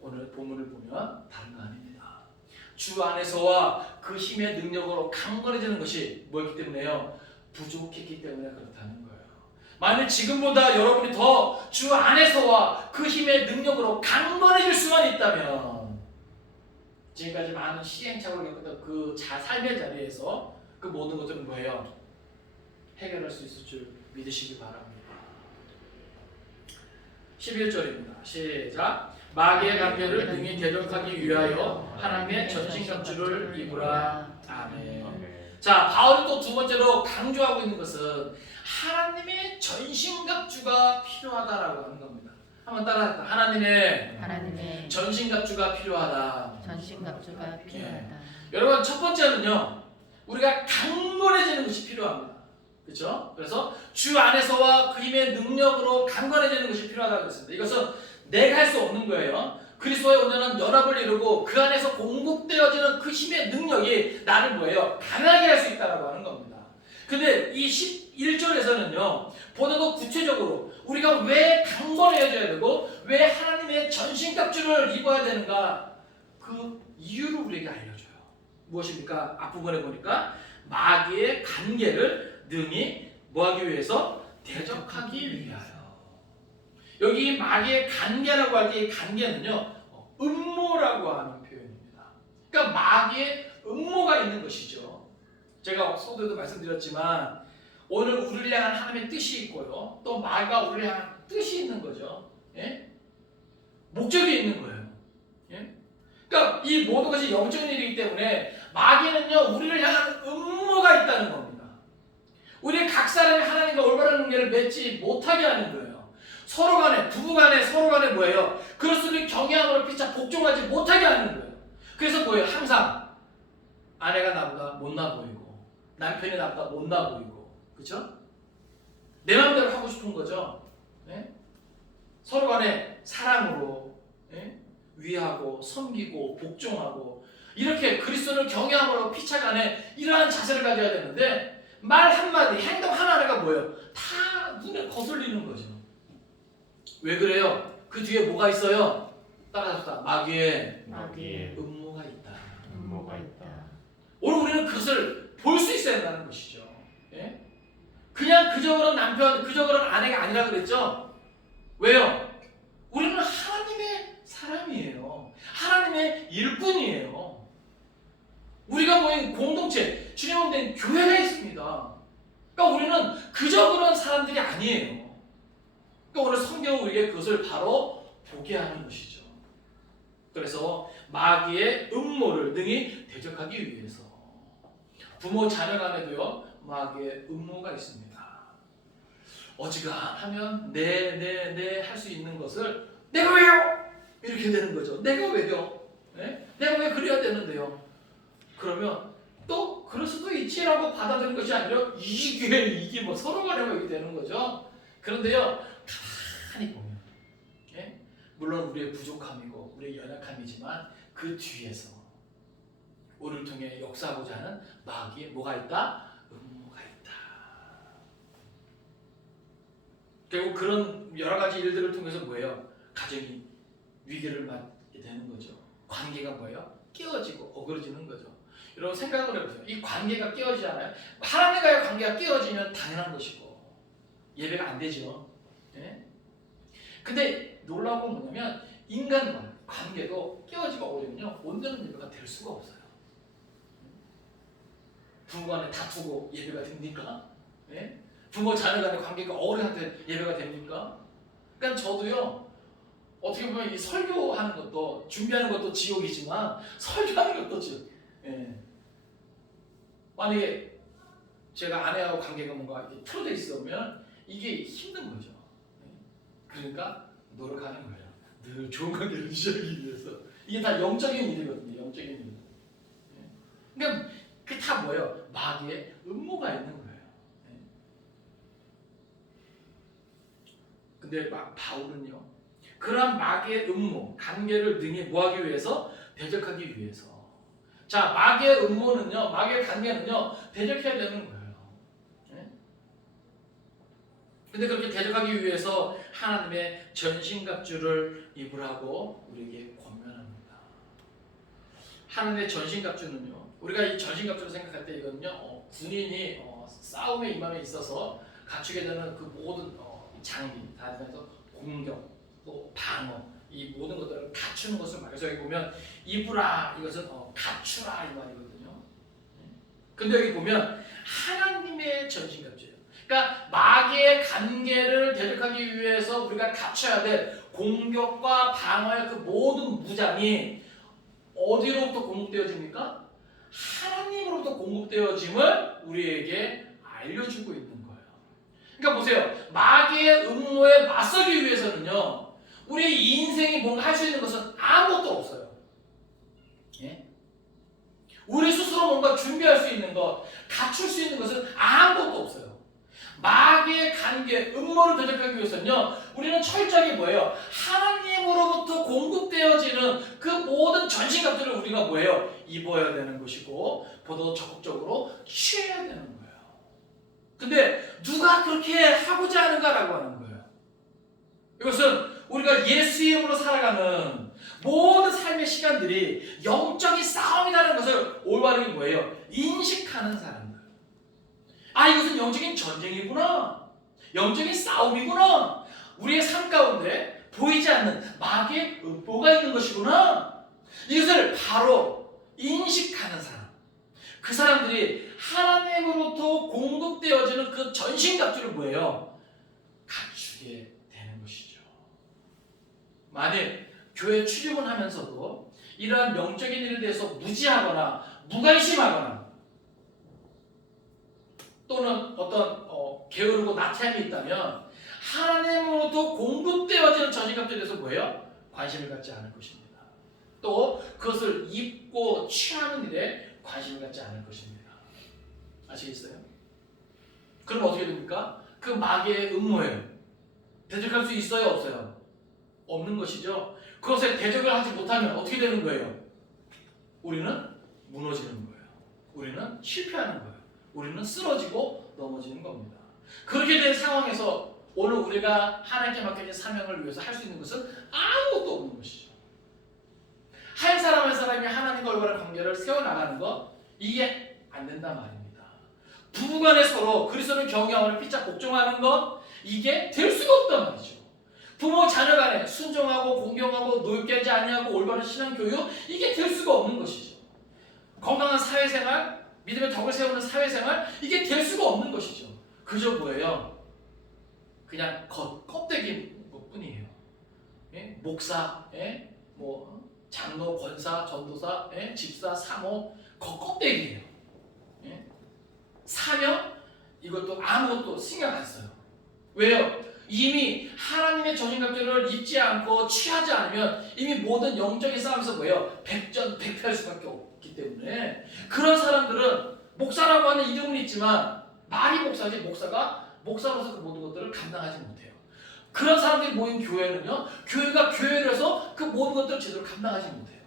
오늘 본문을 보면 다른 거 아닙니다. 주 안에서와 그 힘의 능력으로 강건해지는 것이 뭐였기 때문에요? 부족했기 때문에 그렇다는 거예요. 만일 지금보다 여러분이 더 주 안에서와 그 힘의 능력으로 강건해질 수만 있다면 지금까지 많은 시행착오를 겪었던 그 삶의 자리에서 그 모든 것들은 뭐예요? 해결할 수 있을 줄 믿으시기 바랍니다. 11절입니다. 시작. 마귀의 관계를 능히 대적하기 위하여 하나님의 전신갑주를 입으라. 아멘. 자, 바울이 또 두 번째로 강조하고 있는 것은 하나님의 전신갑주가 필요하다라고 하는 겁니다. 한번 따라합시다. 하나님의 전신갑주가 필요하다. 전신갑주가 필요하다. 여러분, 첫 번째는요, 우리가 강건해지는 것이 필요합니다. 그렇죠? 그래서 주 안에서와 그 힘의 능력으로 강건해지는 것이 필요하다고 했습니다. 이것은 내가 할 수 없는 거예요. 그리스도의 온전한 연합을 이루고 그 안에서 공급되어지는 그 힘의 능력이 나를 뭐예요? 강하게 할 수 있다라고 하는 겁니다. 근데 이 11절에서는요, 보다도 구체적으로 우리가 왜 강건해져야 되고 왜 하나님의 전신갑주를 입어야 되는가, 그 이유를 우리에게 알려줘요. 무엇입니까? 앞부분에 보니까 마귀의 관계를 능히 뭐하기 위해서? 대적하기 위하여. 여기 마귀의 관계라고 할 때 이 관계는요, 음모라고 하는 표현입니다. 그러니까 마귀의 음모가 있는 것이죠. 제가 서두에도 말씀드렸지만 오늘 우리를 향한 하나님의 뜻이 있고요, 또 마귀가 우리를 향한 뜻이 있는 거죠. 예? 목적이 있는 거예요. 예? 그러니까 이 모든 것이 영적인 일이기 때문에 마귀는요, 우리를 향한 음모가 있다는 겁니다. 우리 각 사람이 하나님과 올바른 관계를 맺지 못하게 하는 거예요. 서로 간에, 부부 간에, 서로 간에 뭐예요? 그리스도의 경외함으로 피차 복종하지 못하게 하는 거예요. 그래서 뭐예요? 항상 아내가 나보다 못나 보이고 남편이 나보다 못나 보이고, 그렇죠? 내 마음대로 하고 싶은 거죠. 네? 서로 간에 사랑으로, 네? 위하고 섬기고 복종하고, 이렇게 그리스도를 경외함으로 피차간에 이러한 자세를 가져야 되는데 말 한마디, 행동 하나하나가 뭐예요? 다 눈에 거슬리는 거죠. 왜 그래요? 그 뒤에 뭐가 있어요? 따라합시다. 마귀의 음모가 있다. 오늘 우리는 그것을 볼 수 있어야 한다는 것이죠. 예? 그냥 그저 그런 남편, 그저 그런 아내가 아니라 그랬죠? 왜요? 우리는 하나님의 사람이에요. 하나님의 일꾼이에요. 우리가 모인 공동체, 주님은 된 교회가 있습니다. 그러니까 우리는 그저 그런 사람들이 아니에요. 그러니까 오늘 성경은 우리에게 그것을 바로 보게 하는 것이죠. 그래서 마귀의 음모를 능히 대적하기 위해서 부모 자녀 간에도요, 마귀의 음모가 있습니다. 어지간하면 네 할 수 있는 것을 내가 왜요? 이렇게 되는 거죠. 내가 왜요? 네? 내가 왜 그래야 되는데요? 그러면 또 그럴 수도 있지라고 받아들이는 것이 아니라 이게 뭐 서로 간에 뭐 이렇게 되는 거죠. 그런데요, 가만히 보면, 예? 물론 우리의 부족함이고 우리의 연약함이지만 그 뒤에서 우리를 통해 역사하고자 하는 마귀의 뭐가 있다? 음모가 있다. 결국 그런 여러 가지 일들을 통해서 뭐예요? 가정이 위기를 맞게 되는 거죠. 관계가 뭐예요? 깨어지고 어그러지는 거죠. 여러분 생각을 해보세요. 이 관계가 깨어지잖아요. 하나님과의 관계가 깨어지면 당연한 것이고 예배가 안 되죠. 예? 근데 놀라운 건 뭐냐면 인간과 관계도 깨어지고 어려우면요, 온전한 예배가 될 수가 없어요. 부부 간에 다투고 예배가 됩니까? 예? 부모 자녀 간의 관계가 어른한테 예배가 됩니까? 그러니까 저도요, 어떻게 보면 이 설교하는 것도, 준비하는 것도 지옥이지만 설교하는 것도 지옥. 예. 만약에 제가 아내하고 관계가 뭔가 이렇게 틀어져 있으면 이게 힘든 거죠. 그러니까 노력하는 거예요. 늘 좋은 관계를 유지하기 위해서. 이게 다 영적인 일이거든요. 영적인 일. 그러니까 그게 다 뭐예요? 마귀의 음모가 있는 거예요. 근데 바울은요, 그러한 마귀의 음모, 관계를 능히 뭐하기 위해서? 대적하기 위해서. 자, 마귀의 음모는요, 마귀의 관계는요, 대적해야 되는 거예요. 근데 그렇게 대적하기 위해서 하나님의 전신갑주를 입으라고 우리에게 권면합니다. 하나님의 전신갑주는요. 우리가 이 전신갑주를 생각할 때 이거는요. 군인이 싸움에 임함에 있어서 갖추게 되는 그 모든 장비, 다해서 공격, 또 방어, 이 모든 것들을 갖추는 것을 말해요. 그래서 여기 보면 입으라 이것은 갖추라 이 말이거든요. 근데 여기 보면 하나님의 전신갑주예요. 그러니까 마귀의 관계를 대적하기 위해서 우리가 갖춰야 될 공격과 방어의 그 모든 무장이 어디로부터 공급되어집니까? 하나님으로부터 공급되어짐을 우리에게 알려주고 있는 거예요. 그러니까 보세요. 마귀의 음모에 맞서기 위해서는요. 우리의 인생이 뭔가 할 수 있는 것은 아무것도 없어요. 예? 우리 스스로 뭔가 준비할 수 있는 것, 갖출 수 있는 것은 아무것도 없어요. 마귀의 관계, 음모를 대적하기 위해서는요. 우리는 철저하게 뭐예요? 하나님으로부터 공급되어지는 그 모든 전신갑주를 우리가 뭐예요? 입어야 되는 것이고 보다 적극적으로 취해야 되는 거예요. 근데 누가 그렇게 하고자 하는가라고 하는 거예요. 이것은 우리가 예수 이름으로 살아가는 모든 삶의 시간들이 영적인 싸움이라는 것을 올바르게 뭐예요? 인식하는 사람들. 아, 이것은 영적인 전쟁이구나. 영적인 싸움이구나. 우리의 삶 가운데 보이지 않는 마귀의 음모가 있는 것이구나. 이것을 바로 인식하는 사람. 그 사람들이 하나님으로부터 공급되어지는 그 전신갑주를 뭐예요? 갖추게 되는 것이죠. 만일 교회 출입을 하면서도 이러한 영적인 일에 대해서 무지하거나 무관심하거나 또는 어떤 게으르고 나태함이 있다면 하나님으로부터 공급되어지는 전신갑주에 대해서 뭐예요? 관심을 갖지 않을 것입니다. 또 그것을 입고 취하는 일에 관심을 갖지 않을 것입니다. 아시겠어요? 그럼 어떻게 됩니까? 그 마귀의 음모에 대적할 수 있어요? 없어요? 없는 것이죠. 그것에 대적을 하지 못하면 어떻게 되는 거예요? 우리는 무너지는 거예요. 우리는 실패하는 거예요. 우리는 쓰러지고 넘어지는 겁니다. 그렇게 된 상황에서 오늘 우리가 하나님께 맡겨진 사명을 위해서 할 수 있는 것은 아무것도 없는 것이죠. 한 사람 한 사람이 하나님과 올바른 관계를 세워나가는 것, 이게 안 된단 말입니다. 부부간에 서로 그리스도를 경외하고 피차 복종하는 것, 이게 될 수가 없단 말이죠. 부모 자녀 간에 순종하고 공경하고 노엽게 하지 아니하고 올바른 신앙 교육, 이게 될 수가 없는 것이죠. 건강한 사회생활, 믿음의 덕을 세우는 사회생활, 이게 될 수가 없는 것이죠. 그저 뭐예요? 그냥 껍데기일 뿐이에요. 예? 목사, 예? 장로, 권사, 전도사, 예? 집사, 사모, 껍데기예요. 예? 사명, 이것도 아무것도 신경 안 써요. 왜요? 이미 하나님의 전신갑주를 입지 않고 취하지 않으면 이미 모든 영적인 싸움에서 뭐예요? 백전백패할 수밖에 없기 때문에 그런 사람들은 목사라고 하는 이름은 있지만 말이 목사지 목사가 목사로서 그 모든 것들을 감당하지 못해요. 그런 사람들이 모인 교회는요, 교회가 교회를 해서 그 모든 것들을 제대로 감당하지 못해요.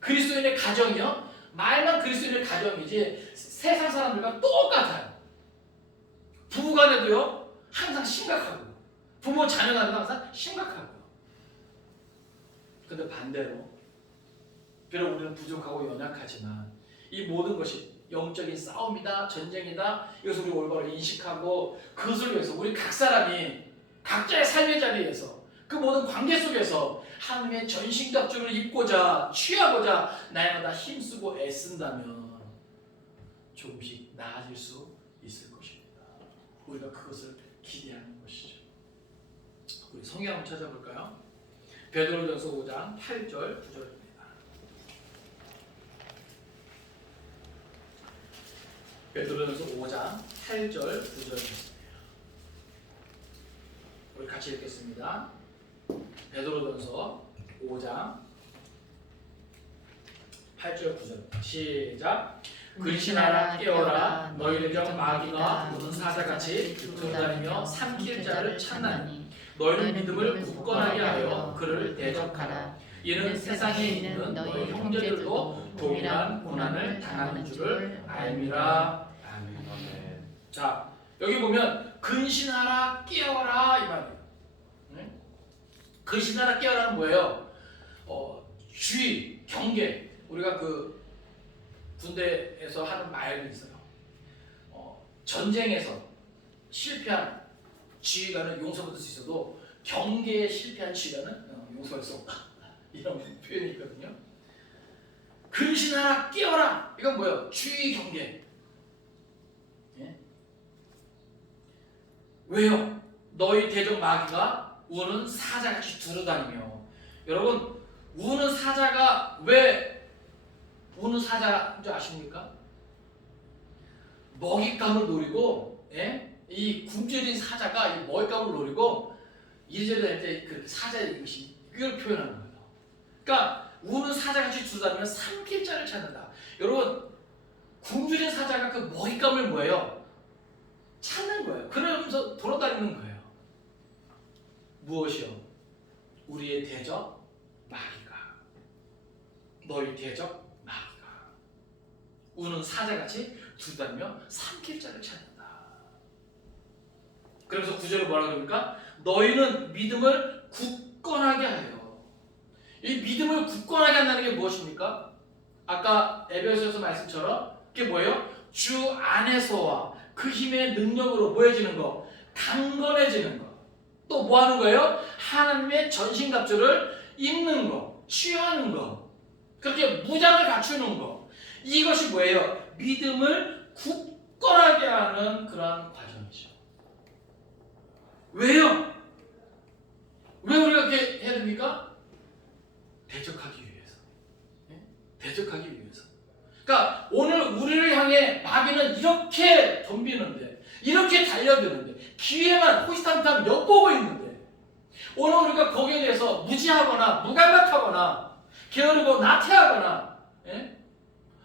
그리스도인의 가정이요, 말만 그리스도인의 가정이지 세상 사람들과 똑같아요. 부부간에도요 항상 심각하고 부모 자녀 간에도 항상 심각하고요. 근데 반대로 비록 우리는 부족하고 연약하지만 이 모든 것이 영적인 싸움이다, 전쟁이다, 이것을 우리 올바로 인식하고 그것을 위해서 우리 각 사람이 각자의 삶의 자리에서 그 모든 관계 속에서 하나님의 전신갑주를 입고자 취하고자 날마다 힘쓰고 애쓴다면 조금씩 나아질 수 있을 것입니다. 우리가 그것을 기대하는 것이죠. 우리 성경 한번 찾아볼까요? 베드로전서 5장 8절 9절입니다. 베드로전서 5장 8절 9절입니다. 우리 같이 읽겠습니다. 베드로전서 5장 8절 9절 시작. 근신하라 깨어라 너희를 경 마귀가 모든 사자같이 들다니며 삼킬 자를 찾나니 너희는 믿음을 굳건하게 하여 그를 대적하라. 이는 세상에 있는 너희 형제들도 동일한 고난을 당하는 줄을 알미라. 아멘. 자, 여기 보면 근신하라 깨어라 이 말이에요. 네? 근신하라 깨어라는 뭐예요? 주의, 경계. 우리가 그 군대에서 하는 말이 있어요. 전쟁에서 실패한 지휘관은 용서받을 수 있어도 경계에 실패한 지휘관은 용서할 수 없다. 이런 표현이 있거든요. 근신하라 깨어라. 이건 뭐예요? 주의 경계. 예? 왜요? 너희 대적 마귀가 우는 사자같이 두루다니며. 여러분, 우는 사자가 왜 우는 사자인 줄 아십니까? 먹잇감을 노리고, 예? 이 굶주린 사자가 이 먹잇감을 노리고 이리저리 할 때 그렇게 사자의 이것이 이걸 표현하는 거예요. 그러니까 우는 사자같이 두루다니면 삼킬 자를 찾는다. 여러분, 굶주린 사자가 그 먹잇감을 뭐예요? 찾는 거예요. 그러면서 돌아다니는 거예요. 무엇이요? 우리의 대적 마귀가, 너희 대적 마귀가 우는 사자같이 두루다니며 삼킬 자를 찾는다. 그래서 구절에 뭐라 그럽니까? 너희는 믿음을 굳건하게 하여. 이 믿음을 굳건하게 한다는 게 무엇입니까? 아까 에베소서 말씀처럼 그게 뭐예요? 주 안에서와 그 힘의 능력으로 뭐해지는 거? 강건해지는 거. 또 뭐 하는 거예요? 하나님의 전신갑주를 입는 거, 취하는 거. 그렇게 무장을 갖추는 거. 이것이 뭐예요? 믿음을 굳건하게 하는 그러한 과정이죠. 왜요? 왜 우리가 그렇게 해야 됩니까? 대적하기 위해서. 네? 대적하기 위해서. 그러니까 오늘 우리를 향해 마귀는 이렇게 덤비는데, 이렇게 달려드는데, 기회만 호시탐탐 엿보고 있는데, 오늘 우리가 거기에 대해서 무지하거나 무감각하거나 게으르고 나태하거나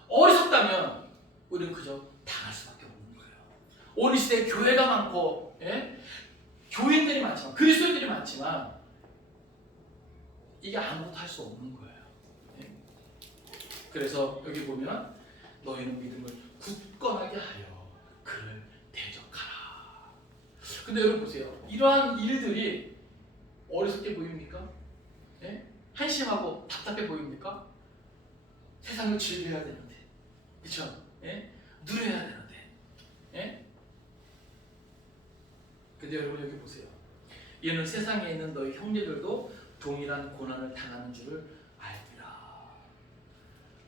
어리석다면 우리는 그저 당할 수밖에 없는 거예요. 오늘 시대에 교회가 많고 교인들이 많지만, 그리스도인들이 많지만 이게 아무것도 할 수 없는 거예요. 그래서 여기 보면 너희는 믿음을 굳건하게 하여 그를 대적하라. 근데 여러분 보세요. 이러한 일들이 어리석게 보입니까? 한심하고 답답해 보입니까? 세상을 즐겨야 되는데, 그렇죠? 누려야 되는데. 근데 여러분 여기 보세요. 이는 세상에 있는 너희 형제들도 동일한 고난을 당하는 줄을 알리라.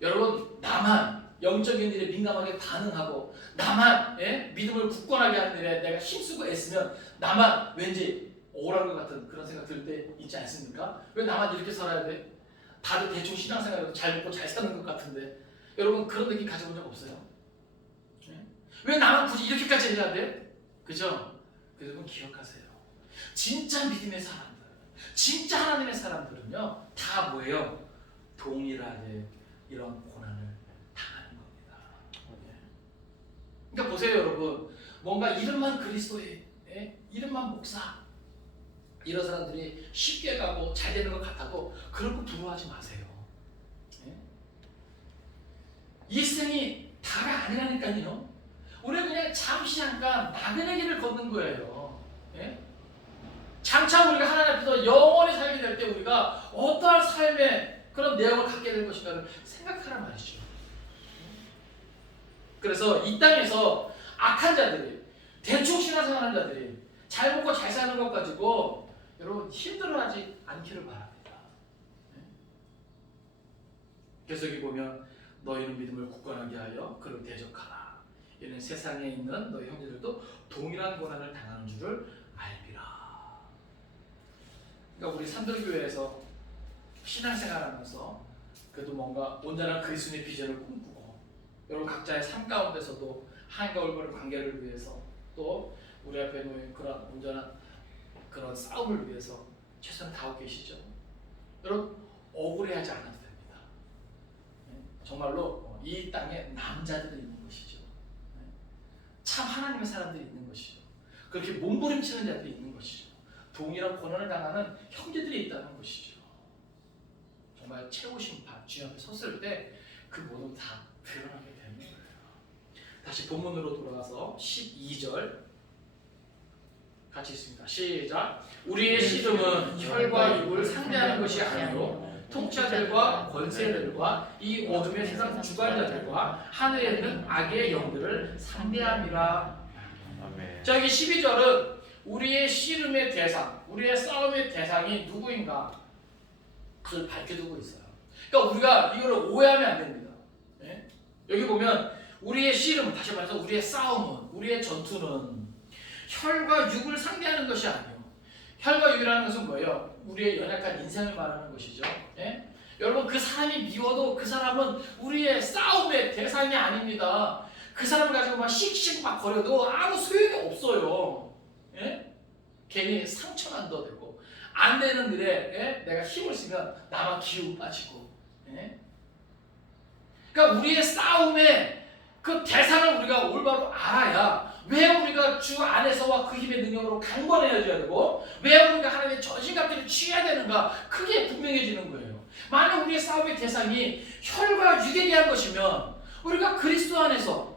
여러분, 나만 영적인 일에 민감하게 반응하고 나만 믿음을 굳건하게 하는 일에 내가 힘쓰고 애쓰면 나만 왠지 억울한 것 같은 그런 생각 들 때 있지 않습니까? 왜 나만 이렇게 살아야 돼? 다들 대충 신앙생활에도 잘 먹고 잘 사는 것 같은데. 여러분 그런 느낌 가져본 적 없어요? 왜 나만 굳이 이렇게까지 해야 돼? 그죠? 여러분 기억하세요. 진짜 믿음의 사람들, 진짜 하나님의 사람들은요 다 뭐예요? 동일하게 이런 고난을 당하는 겁니다. 그러니까 보세요 여러분, 뭔가 이름만 그리스도의, 이름만 목사, 이런 사람들이 쉽게 가고 잘 되는 것 같아도 그런 거 부러워하지 마세요. 이 생이 다가 아니라니까요. 우리는 그냥 잠시 잠깐 나그네 길을 걷는 거예요. 장차 우리가 하나님 앞에서 영원히 살게 될 때 우리가 어떠한 삶의 그런 내용을 갖게 될 것인가를 생각하란 말이죠. 그래서 이 땅에서 악한 자들이, 대충 신앙생활하는 자들이 잘 먹고 잘 사는 것 가지고 여러분 힘들어하지 않기를 바랍니다. 그래서 여기 보면 너희는 믿음을 굳건하게 하여 그를 대적하라. 이는 세상에 있는 너희 형제들도 동일한 고난을 당하는 줄을 알리라. 그러니까 우리 산들교회에서 신앙생활하면서 그래도 뭔가 온전한 그리스도의 비전을 꿈꾸고, 여러분 각자의 삶 가운데서도 하나님과 올바른 관계를 위해서, 또 우리 앞에 놓인 그런 온전한 그런 싸움을 위해서 최선을 다하고 계시죠. 여러분 억울해하지 않아도 됩니다. 정말로 이 땅에 남자들이 있는 것이죠. 참 하나님의 사람들이 있는 것이죠. 그렇게 몸부림치는 자들이 있는 것이죠. 동일한 고난을 당하는 형제들이 있다는 것이죠. 정말 최후 심판 주님 앞에 섰을 때 그 모든 다 드러나게 되는 거예요. 다시 본문으로 돌아가서 12절 같이 있습니다. 시작. 우리의 씨름은 혈과 육을 상대하는 것이 아니요 통치자들과 권세들과 이 어둠의 세상 주관자들과 하늘에 있는 악의 영들을 상대함이라. 아멘. 자, 여기 12절은 우리의 씨름의 대상, 우리의 싸움의 대상이 누구인가 그걸 밝혀두고 있어요. 그러니까 우리가 이거를 오해하면 안 됩니다. 예? 여기 보면 우리의 씨름, 다시 말해서 우리의 싸움은, 우리의 전투는 혈과 육을 상대하는 것이 아니에요. 혈과 육이라는 것은 뭐예요? 우리의 연약한 인생을 말하는 것이죠. 예? 여러분, 그 사람이 미워도 그 사람은 우리의 싸움의 대상이 아닙니다. 그 사람을 가지고 막 씩씩 막 거려도 아무 소용이 없어요. 예? 괜히 상처만 더 되고 안 되는 일에 예? 내가 힘을 쓰면 나만 기운 빠지고. 예? 그러니까 우리의 싸움의 그 대상을 우리가 올바로 알아야 왜 우리가 주 안에서와 그 힘의 능력으로 강건해져야 되고 왜 우리가 하나님의 전신갑주를 취해야 되는가 그게 분명해지는 거예요. 만약 우리의 싸움의 대상이 혈과 육에 대한 것이면 우리가 그리스도 안에서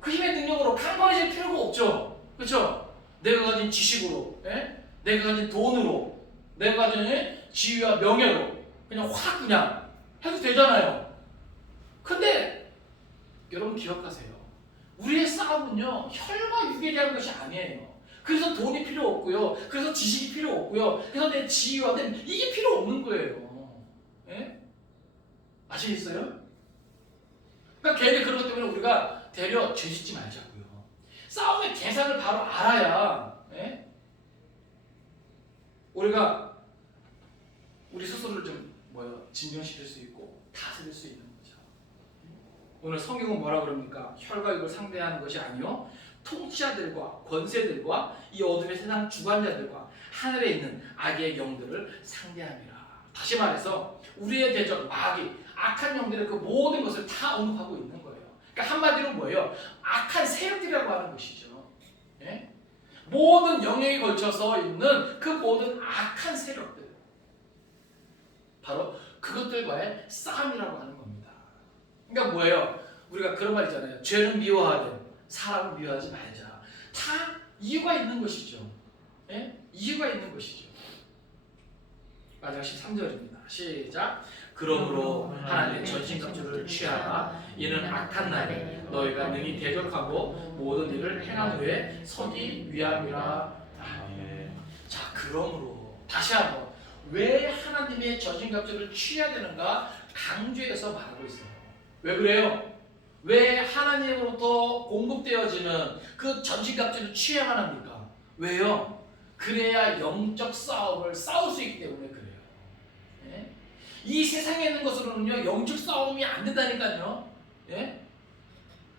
그 힘의 능력으로 강건해질 필요가 없죠. 그렇죠? 내가 가진 지식으로, 예? 내가 가진 돈으로, 내가 가진 지위와 명예로 그냥 확 그냥 해도 되잖아요. 근데 여러분 기억하세요. 우리의 싸움은요 혈과 육에 대한 것이 아니에요. 그래서 돈이 필요 없고요. 그래서 지식이 필요 없고요. 그래서 내 지위와 내 이게 필요 없는 거예요. 예? 아시겠어요? 그러니까 괜히 그런 것 때문에 우리가 되려 죄짓지 말자고요. 싸움의 대상을 바로 알아야 예? 우리가 우리 스스로를 좀 진정시킬 수 있고 다스릴 수 있는 거죠. 오늘 성경은 뭐라 그럽니까? 혈과 육을 상대하는 것이 아니요 통치자들과 권세들과 이 어둠의 세상 주관자들과 하늘에 있는 악의 영들을 상대함이라. 다시 말해서 우리의 대적 마귀 악한 영들의 그 모든 것을 다 언급하고 있는 거예요. 그러니까 한마디로 뭐예요? 악한 세력들이라고 하는 것이죠. 예? 모든 영역에 걸쳐서 있는 그 모든 악한 세력들 바로 그것들과의 싸움이라고 하는 겁니다. 그러니까 뭐예요? 우리가 그런 말 있잖아요. 죄는 미워하되 사람을 미워하지 말자. 다 이유가 있는 것이죠. 예? 이유가 있는 것이죠. 마지막 13절입니다. 시작. 그러므로 하나님의 전신갑주를 취하라. 이는 악한 날에 너희가 능히 대적하고 모든 일을 행한 후에 서기 위함이라. 아멘. 자, 그러므로 다시 한번 왜 하나님의 전신갑주를 취해야 되는가 강조해서 말하고 있어요. 왜 그래요? 왜 하나님으로부터 공급되어지는 그 전신갑주를 취해야만 합니까? 왜요? 그래야 영적 싸움을 싸울 수 있기 때문에 그래요. 예? 이 세상에 있는 것으로는요 영적 싸움이 안 된다니까요. 예?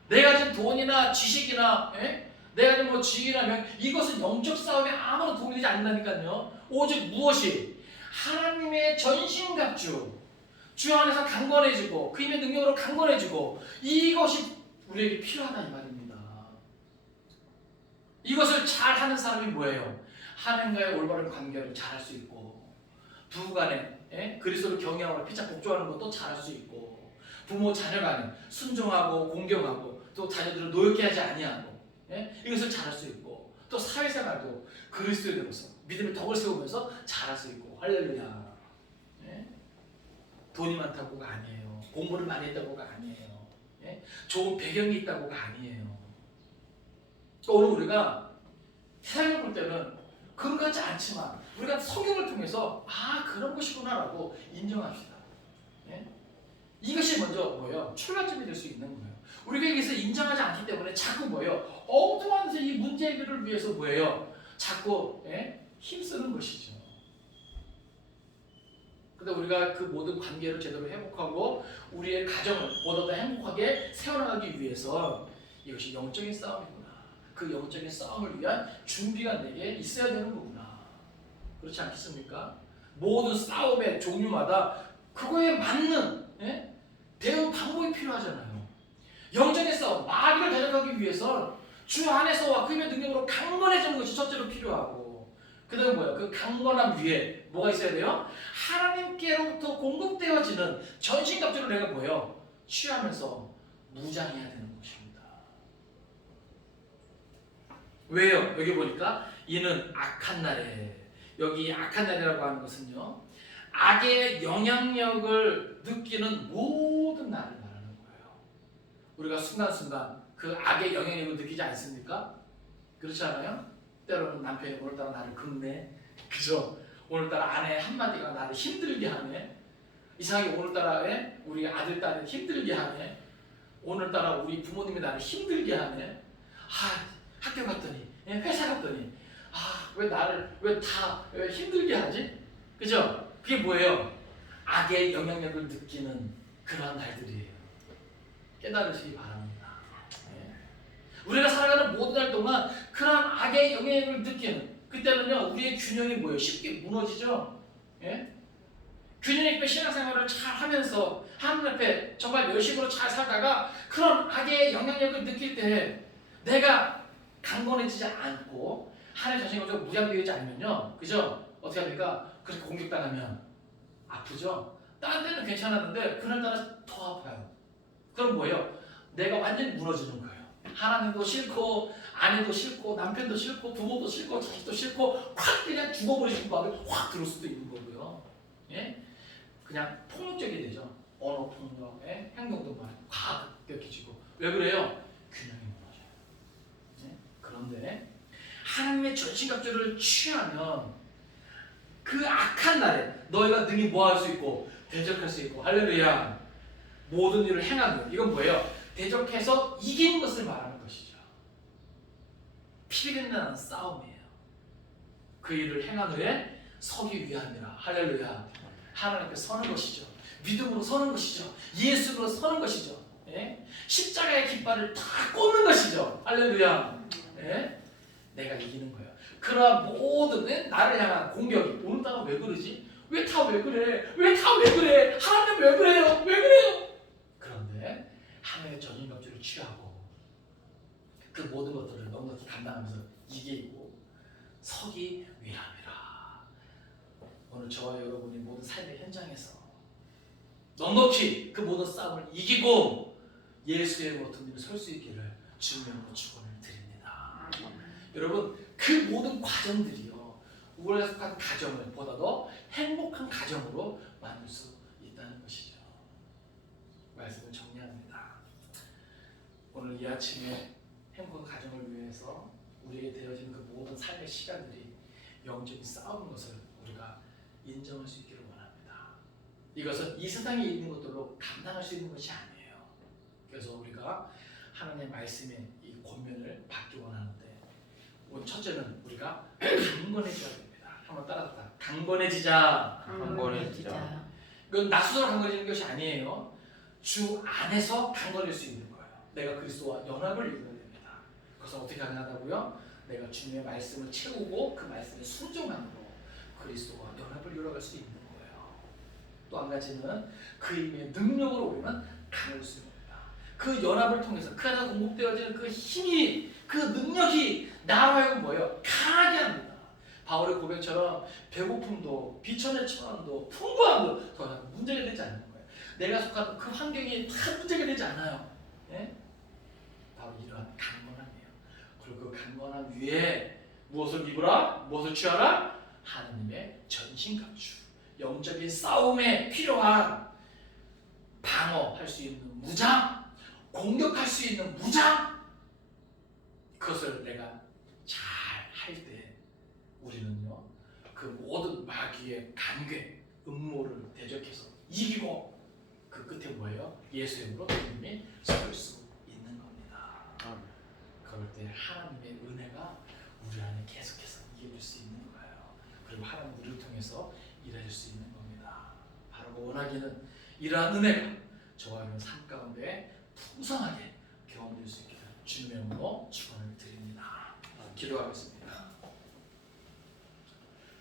내가 가진 돈이나 지식이나 예? 내가 가진 뭐 지위나 명 이것은 영적 싸움에 아무런 도움이 되지 않는다니까요. 오직 무엇이 하나님의 전신갑주 주 안에서 강건해지고 그 힘의 능력으로 강건해지고 이것이 우리에게 필요하다 이 말입니다. 이것을 잘하는 사람이 뭐예요? 하나님과의 올바른 관계를 잘할 수 있고 부부간에 예? 그리스도를 경외하고 피차 복종하는 것도 잘할 수 있고 부모 자녀 간에 순종하고 공경하고 또 자녀들을 노엽게 하지 아니하고 예? 이것을 잘할 수 있고 또 사회생활도 그리스도인으로서 믿음의 덕을 세우면서 잘할 수 있고 할렐루야. 예? 돈이 많다고가 아니에요. 공부를 많이 했다고가 아니에요. 예? 좋은 배경이 있다고가 아니에요. 또 오늘 우리가 세상을 볼 때는 그런 것 같지 않지만 우리가 성경을 통해서 아 그런 것이구나라고 인정합시다. 예? 이것이 먼저 뭐예요? 출발점이 될 수 있는 거예요. 우리가 여기서 인정하지 않기 때문에 자꾸 뭐예요? 엉뚱한 이 문제 해결을 위해서 뭐예요? 자꾸 예? 힘쓰는 것이죠. 근데 우리가 그 모든 관계를 제대로 회복하고 우리의 가정을 보다 더 행복하게 세워나가기 위해서 이것이 영적인 싸움이구나. 그 영적인 싸움을 위한 준비가 내게 있어야 되는 거구나. 그렇지 않겠습니까? 모든 싸움의 종류마다 그거에 맞는 예? 대응 방법이 필요하잖아요. 영적인 싸움, 마귀를 대적하기 위해서 주 안에서와 그 힘의 능력으로 강건해지는 것이 첫째로 필요하고 그 다음에 뭐야? 그 강건함 위에 뭐가 있어야 돼요? 하나님께로부터 공급되어지는 전신갑주를 내가 뭐예요? 취하면서 무장해야 되는 것입니다. 왜요? 여기 보니까 이는 악한 날에 여기 악한 날이라고 하는 것은요 악의 영향력을 느끼는 모든 나를 말하는 거예요. 우리가 순간순간 그 악의 영향력을 느끼지 않습니까? 그렇지 않아요? 때로는 남편이 오늘따라 나를 긁네. 그죠? 오늘따라 아내 한마디가 나를 힘들게 하네. 이상하게 오늘따라 우리 아들, 딸을 힘들게 하네. 오늘따라 우리 부모님이 나를 힘들게 하네. 학교 갔더니, 회사 갔더니, 왜 힘들게 하지? 그죠? 그게 뭐예요? 악의 영향력을 느끼는 그러한 날들이에요. 깨달으시기 바랍니다. 우리가 살아가는 모든 날 동안 그러한 악의 영향력을 느끼는, 그때는요 우리의 균형이 뭐예요? 쉽게 무너지죠. 균형 있게 신앙생활을 잘 하면서 하나님 앞에 정말 열심으로 잘 살다가 그런 악의 영향력을 느낄 때 내가 강건해지지 않고 하나님의 전신과 무장되지 않으면요, 그죠? 어떻게 합니까? 그렇게 공격당하면 아프죠? 다른 데는 괜찮았는데 그날따라 더 아파요. 그럼 뭐예요? 내가 완전히 무너지는 거예요. 하나님도 싫고 아내도 싫고 남편도 싫고 부모도 싫고 자식도 싫고 확 그냥 죽어버리고 싶은 마음이 확 들을 수도 있는 거고요. 그냥 폭력적이 되죠. 언어 폭력, 행동도 과격해지고. 왜 그래요? 균형이 무너져요. 그런데 하나님의 전신갑주를 취하면 그 악한 날에 너희가 능히 뭐할 수 있고 대적할 수 있고, 할렐루야, 모든 일을 행하는, 이건 뭐예요? 대적해서 이기는 것을 말하는 것이죠. 피를 나는 싸움이에요. 그 일을 행한 후에 서기 위함이라. 할렐루야. 하나님 앞에 서는 것이죠. 믿음으로 서는 것이죠. 예수로 서는 것이죠. 십자가의 깃발을 다 꽂는 것이죠. 할렐루야. 내가 이기는 거예요. 그러한 모든 나를 향한 공격이, 오늘따라 왜 그러지? 왜 다 왜 그래? 왜 다 왜 그래? 하나님 왜 그래요? 왜 그래요? 그런데 하나님의 전인갑주를 취하고 그 모든 것들을 넉넉히 감당하면서 이기고 서기 위함이라. 오늘 저와 여러분이 모든 삶의 현장에서 넉넉히 그 모든 싸움을 이기고 예수의 모퉁이를 설 수 있기를 주님으로 축원을 드립니다. 여러분, 그 모든 과정들이요, 우리가 속한 가정을 보다 더 행복한 가정으로 만들 수 있다는 것이죠. 말씀을 정리합니다. 오늘 이 아침에 행복한 가정을 위해서 우리에게 되어지는 그 모든 삶의 시간들이 영적인 싸우는 것을 우리가 인정할 수 있기를 원합니다. 이것은 이 세상에 있는 것들로 감당할 수 있는 것이 아니에요. 그래서 우리가 하나님의 말씀의 이 권면을 받기 원하는데, 첫째는 우리가 강건해져야 됩니다. 한번 따라합시다. 강건해지자. 강건해지자. 이건 나 스스로 강건해지는 것이 아니에요. 주 안에서 강건할 수 있는 거예요. 내가 그리스도와 연합을 이루어야 됩니다. 그래서 어떻게 가능하다고요? 내가 주님의 말씀을 채우고 그 말씀에 순종함으로 그리스도와 연합을 이루어갈 수 있는 거예요. 또 한 가지는 그 힘의 능력으로 우리는 강할 수 있습니다. 그 연합을 통해서 그 안에서 공급되어지는 그 힘이, 그 능력이 나로 하여금 뭐예요? 강하게 합니다. 바울의 고백처럼 배고픔도 비천의 천한도 풍부함도 더 이상 문제가 되지 않는 거예요. 내가 속한 그 환경이 다 문제가 되지 않아요. 바로 이러한 강건함이에요. 그리고 그 강건함 위에 무엇을 입으라? 무엇을 취하라? 하나님의 전신갑주, 영적인 싸움에 필요한 방어할 수 있는 무장, 공격할 수 있는 무장, 그것을 내가 잘 할 때 우리는요, 그 모든 마귀의 간괴, 음모를 대적해서 이기고 그 끝에 뭐예요? 예수의 이름으로 주님이 설 수 있는 겁니다. 그럴 때 하나님의 은혜가 우리 안에 계속해서 이겨질 수 있는 거예요. 그리고 하나님 우리를 통해서 일하실 수 있는 겁니다. 바로 원하기는 이러한 은혜가 저와 여러분 삶 가운데 풍성하게 경험될 수 있기를 주님의 이름으로 축원을 드립니다. 기도하겠습니다.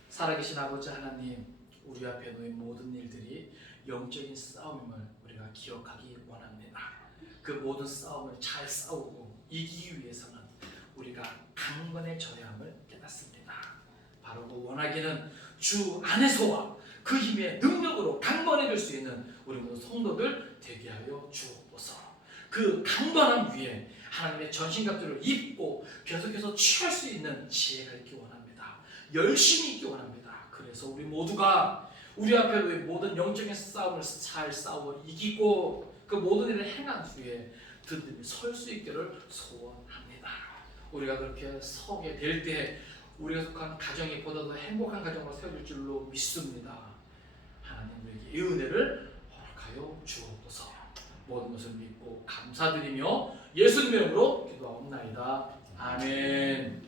살아계신 아버지 하나님, 우리 앞에 놓인 모든 일들이 영적인 싸움임을 우리가 기억하기 원합니다. 그 모든 싸움을 잘 싸우고 이기기 위해서는 우리가 강건해져야 함을 깨닫습니다. 바로 그 원하기는 주 안에서와 그 힘의 능력으로 강건해질 수 있는 우리 모든 성도들 되게 하여 주옵소서. 그 강건함 위에 하나님의 전신갑주를 입고 계속해서 취할 수 있는 지혜가 있기 원합니다. 열심히 있기 원합니다. 그래서 우리 모두가 우리 앞에 모든 영적인 싸움을 잘 싸워 이기고 그 모든 일을 행한 후에 든든히 설 수 있기를 소원합니다. 우리가 그렇게 서게 될 때 우리가 속한 가정이 보다 더 행복한 가정으로 세워질 줄로 믿습니다. 하나님 우리에게 이 은혜를 허락하여 주옵소서. 모든 것을 믿고 감사드리며 예수님의 이름으로 기도하옵나이다. 아멘.